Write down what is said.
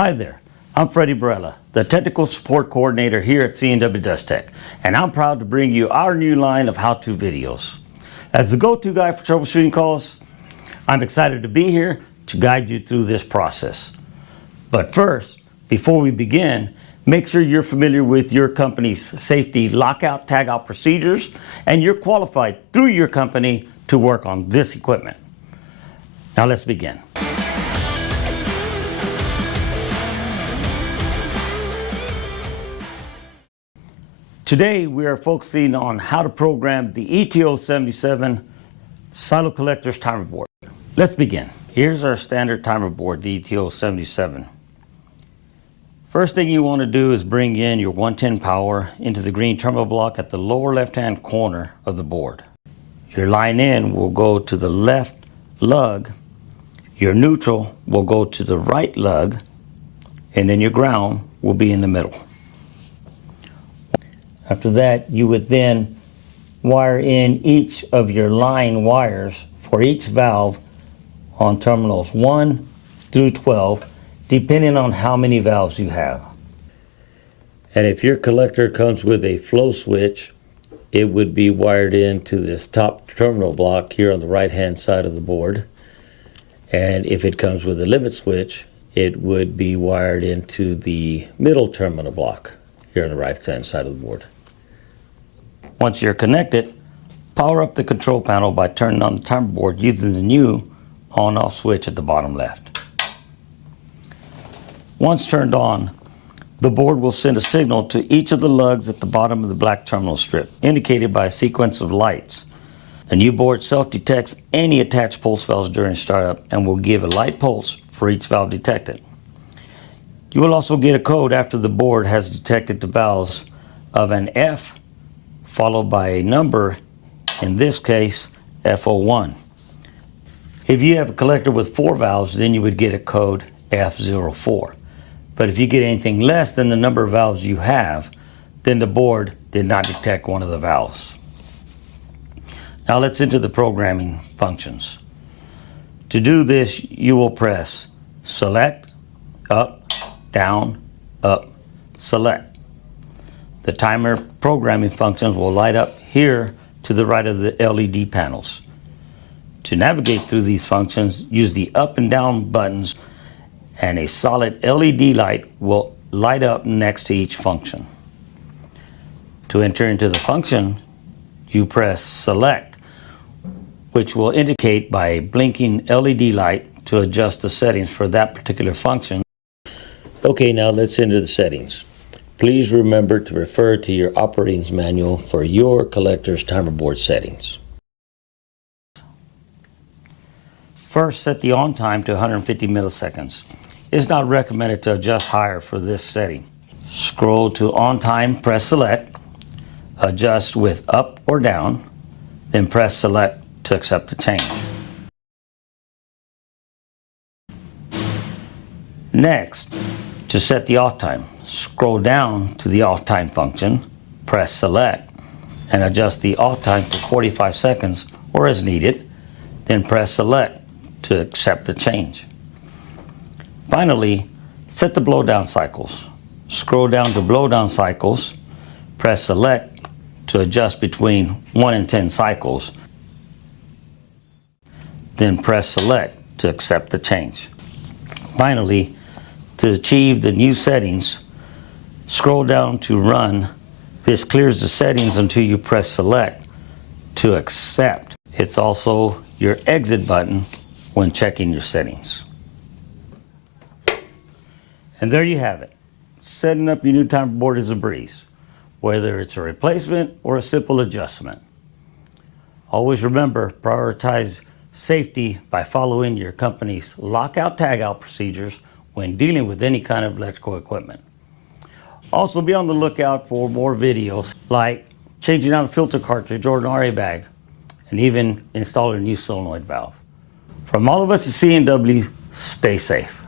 Hi there, I'm Freddie Barella, the Technical Support Coordinator here at C&W DustTech, and I'm proud to bring you our new line of how-to videos. As the go-to guy for troubleshooting calls, I'm excited to be here to guide you through this process. But first, before we begin, make sure you're familiar with your company's safety lockout tagout procedures and you're qualified through your company to work on this equipment. Now let's begin. Today we are focusing on how to program the ETO77 silo collectors timer board. Let's begin. Here's our standard timer board, the ETO77. First thing you want to do is bring in your 110 power into the green terminal block at the lower left hand corner of the board. Your line in will go to the left lug, your neutral will go to the right lug, and then your ground will be in the middle. After that, you would then wire in each of your line wires for each valve on terminals 1 through 12, depending on how many valves you have. And if your collector comes with a flow switch, it would be wired into this top terminal block here on the right hand side of the board. And if it comes with a limit switch, it would be wired into the middle terminal block here on the right hand side of the board. Once you're connected, power up the control panel by turning on the timer board using the new on-off switch at the bottom left. Once turned on, the board will send a signal to each of the lugs at the bottom of the black terminal strip, indicated by a sequence of lights. The new board self-detects any attached pulse valves during startup and will give a light pulse for each valve detected. You will also get a code after the board has detected the valves of an F followed by a number, in this case F01. If you have a collector with 4 valves, then you would get a code F04. But if you get anything less than the number of valves you have, then the board did not detect one of the valves. Now let's enter the programming functions. To do this, you will press select, up, down, up, select. The timer programming functions will light up here to the right of the LED panels. To navigate through these functions, use the up and down buttons, and a solid LED light will light up next to each function. To enter into the function, you press select, which will indicate by a blinking LED light to adjust the settings for that particular function. Okay, now let's enter the settings. Please remember to refer to your operating manual for your collector's timer board settings. First, set the on time to 150 milliseconds. It's not recommended to adjust higher for this setting. Scroll to on time, press select, adjust with up or down, then press select to accept the change. Next, to set the off time, scroll down to the off time function, press select, and adjust the off time to 45 seconds or as needed, then press select to accept the change. Finally, set the blowdown cycles. Scroll down to blowdown cycles, press select to adjust between 1 and 10 cycles, then press select to accept the change. Finally, to achieve the new settings, scroll down to run. This clears the settings until you press select to accept. It's also your exit button when checking your settings. And there you have it. Setting up your new timer board is a breeze, whether it's a replacement or a simple adjustment. Always remember, prioritize safety by following your company's lockout tagout procedures when dealing with any kind of electrical equipment. Also be on the lookout for more videos like changing out a filter cartridge or an RA bag, and even installing a new solenoid valve. From all of us at C&W, stay safe.